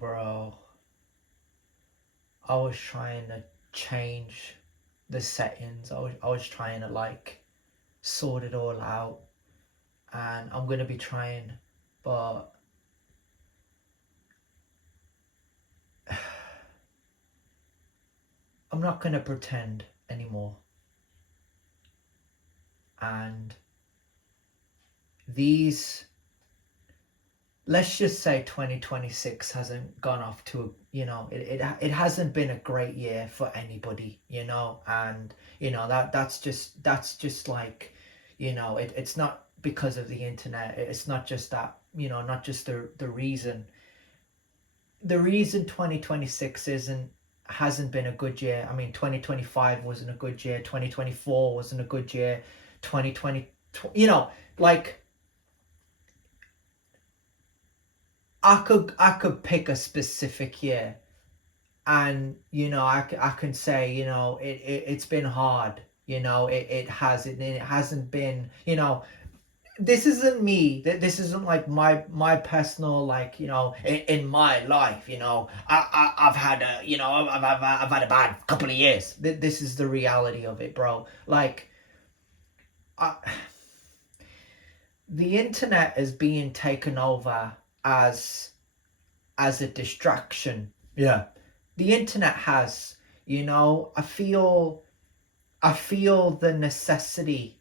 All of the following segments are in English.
Bro, I was trying to change the settings. I was trying to like sort it all out, and I'm gonna be trying, but I'm not gonna pretend anymore. And these, let's just say 2026 hasn't gone off to, it hasn't been a great year for anybody, and that's just like, it's not because of the internet. It's not just that, not just the reason 2026 hasn't been a good year. I mean, 2025 wasn't a good year, 2024 wasn't a good year, 2020, like, I could pick a specific year, and I can say, it's been hard. It hasn't been, this isn't me. This isn't like my personal, like, in my life, I've had a, I've had a bad couple of years. This is the reality of it, bro. Like, I, the internet is being taken over as a distraction. Yeah. The internet has, I feel the necessity,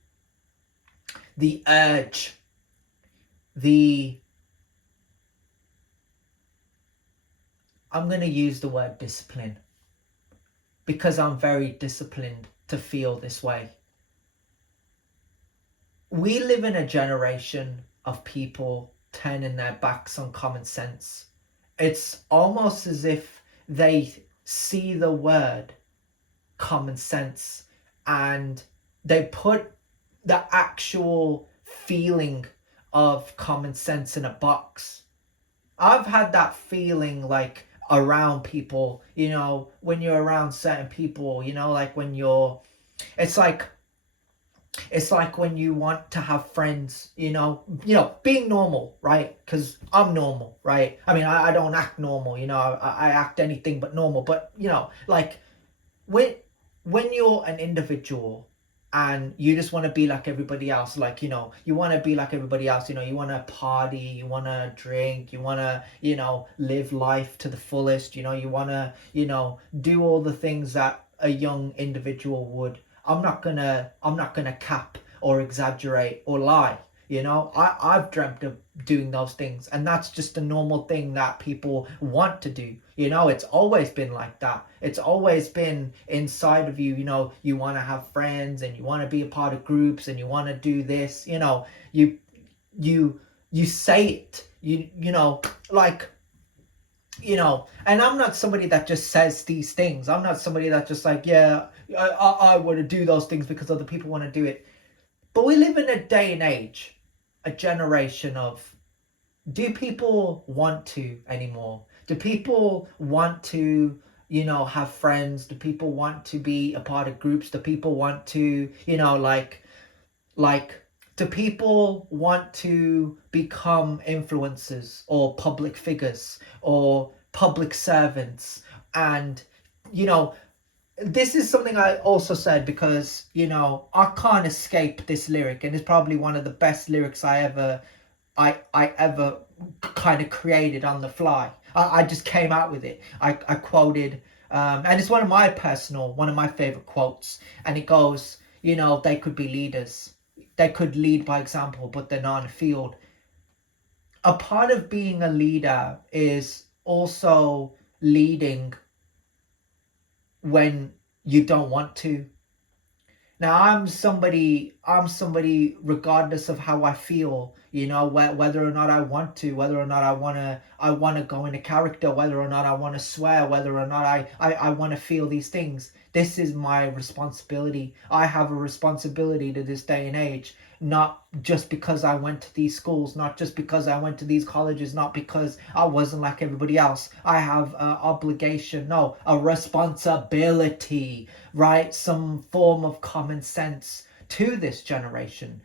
the urge, the I'm going to use the word discipline, because I'm very disciplined to feel this way. We live in a generation of people turning their backs on common sense. It's almost as if they see the word common sense and they put the actual feeling of common sense in a box. I've had that feeling, like, around people, when you're around certain people, like when you're, it's like, when you want to have friends, being normal, right? Because I'm normal, right? I mean, I don't act normal, I act anything but normal. But, like, when you're an individual and you just want to be like everybody else, like, you want to be like everybody else, you want to party, you want to drink, you want to, live life to the fullest, you want to, do all the things that a young individual would. I'm not gonna cap or exaggerate or lie. I've dreamt of doing those things, and that's just a normal thing that people want to do. It's always been like that. It's always been inside of you. You want to have friends, and you want to be a part of groups, and you want to do this. You you you say it. Like, and I'm not somebody that just says these things. I'm not somebody that just, like, yeah, I want to do those things because other people want to do it. But we live in a day and age, a generation of, do people want to anymore? Do people want to, have friends? Do people want to be a part of groups? Do people want to, like, do people want to become influencers or public figures or public servants? And, you know, this is something I also said, because, I can't escape this lyric, and it's probably one of the best lyrics I ever kind of created on the fly. I just came out with it. I quoted, and it's one of my favorite quotes, and it goes, they could be leaders. They could lead by example, but they're not in the field. A part of being a leader is also leading when you don't want to. Now, I'm somebody regardless of how I feel, whether or not I want to, whether or not I want to go into character, whether or not I want to swear, whether or not I want to feel these things. This is my responsibility. I have a responsibility to this day and age, not just because I went to these schools, not just because I went to these colleges, not because I wasn't like everybody else. I have an obligation, no, a responsibility, right? Some form of common sense to this generation.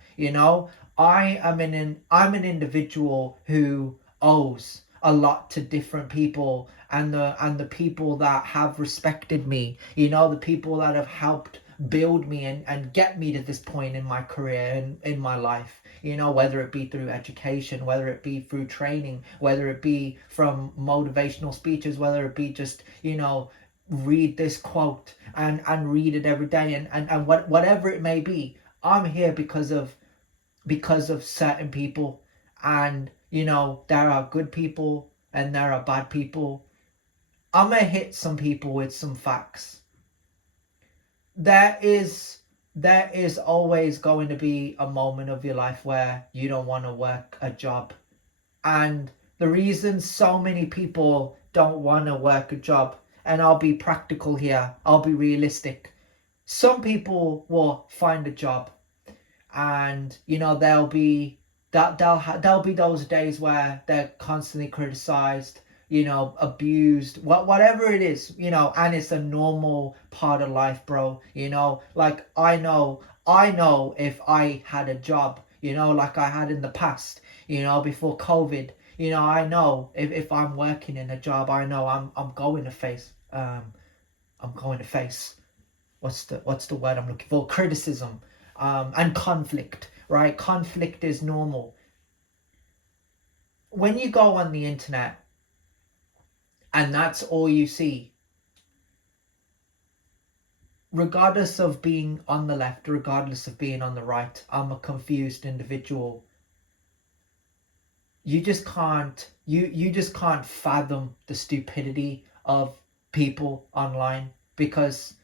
I'm an individual who owes a lot to different people, and the people that have respected me, you know, the people that have helped build me and get me to this point in my career and in my life, you know, whether it be through education, whether it be through training, whether it be from motivational speeches, whether it be just, you know, read this quote and read it every day, and whatever it may be. I'm here because of certain people, and you know, there are good people and there are bad people. I'm gonna hit some people with some facts. There is always going to be a moment of your life where you don't want to work a job. And the reason so many people don't want to work a job, and I'll be practical here, I'll be realistic. Some people will find a job, and you know, there'll be those days where they're constantly criticized, you know, abused, whatever it is, you know, and it's a normal part of life, bro. You know, like I know if I had a job, you know, like I had in the past, you know, before COVID, you know, I know if I'm working in a job, I know I'm going to face I'm going to face what's the word I'm looking for? Criticism, and conflict, right? Conflict is normal. When you go on the internet and that's all you see, regardless of being on the left, regardless of being on the right, I'm a confused individual. You just can't fathom the stupidity of people online, because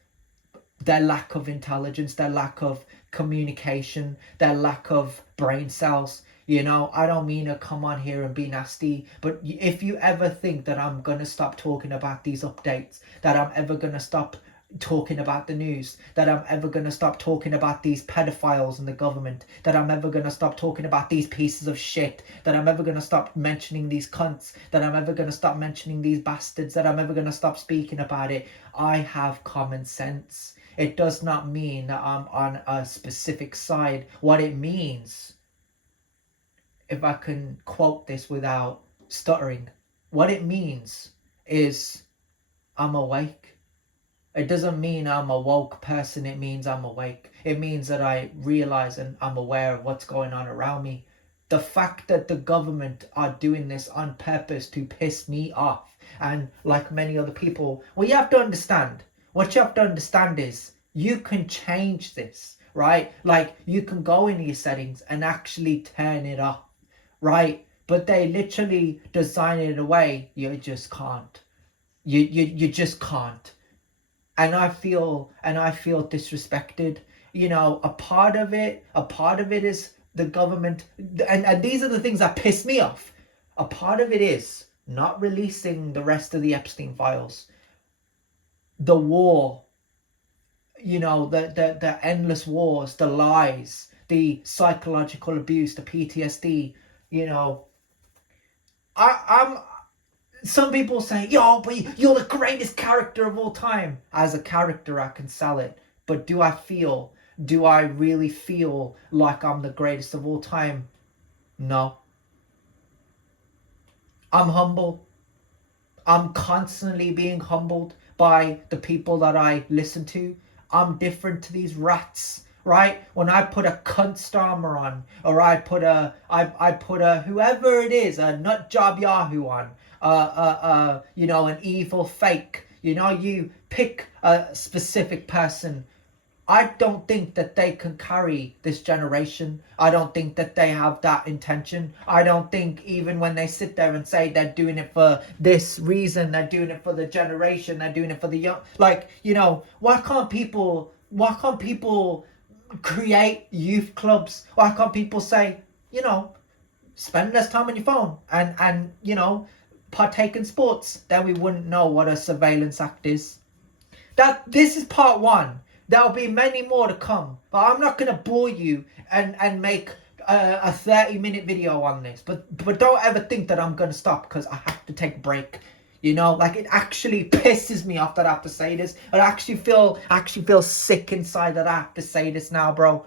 their lack of intelligence, their lack of communication, their lack of brain cells. You know, I don't mean to come on here and be nasty, but if you ever think that I'm going to stop talking about these updates, that I'm ever going to stop talking about the news, that I'm ever going to stop talking about these pedophiles in the government, that I'm ever going to stop talking about these pieces of shit, that I'm ever going to stop mentioning these cunts, that I'm ever going to stop mentioning these bastards, that I'm ever going to stop speaking about it, I have common sense. It does not mean that I'm on a specific side. What it means, if I can quote this without stuttering, what it means is I'm awake. It doesn't mean I'm a woke person, it means I'm awake. It means that I realize and I'm aware of what's going on around me. The fact that the government are doing this on purpose to piss me off, and like many other people, what you have to understand is you can change this, right? Like, you can go into your settings and actually turn it off, right? But they literally design it in a way you just can't. You just can't. And I feel disrespected. You know, a part of it is the government, and these are the things that piss me off. A part of it is not releasing the rest of the Epstein files, the war, you know, the endless wars, the lies, the psychological abuse, the PTSD. You know, I'm some people say, yo, but you're the greatest character of all time. As a character, I can sell it. But do I really feel like I'm the greatest of all time? No. I'm humble. I'm constantly being humbled by the people that I listen to. I'm different to these rats, right? When I put a cunt stammer on, or I put a whoever it is, a nut job Yahoo on, you know, an evil fake. You know, you pick a specific person. I don't think that they can carry this generation. I don't think that they have that intention. I don't think, even when they sit there and say they're doing it for this reason, they're doing it for the generation, they're doing it for the young. Like, you know, why can't people create youth clubs? Why can't people say, you know, spend less time on your phone and you know, partake in sports? Then we wouldn't know what a surveillance act is. This is part one. There'll be many more to come, but I'm not gonna bore you and make a 30-minute video on this. But don't ever think that I'm gonna stop because I have to take a break. You know, like, it actually pisses me off that I have to say this. I actually feel sick inside that I have to say this now, bro.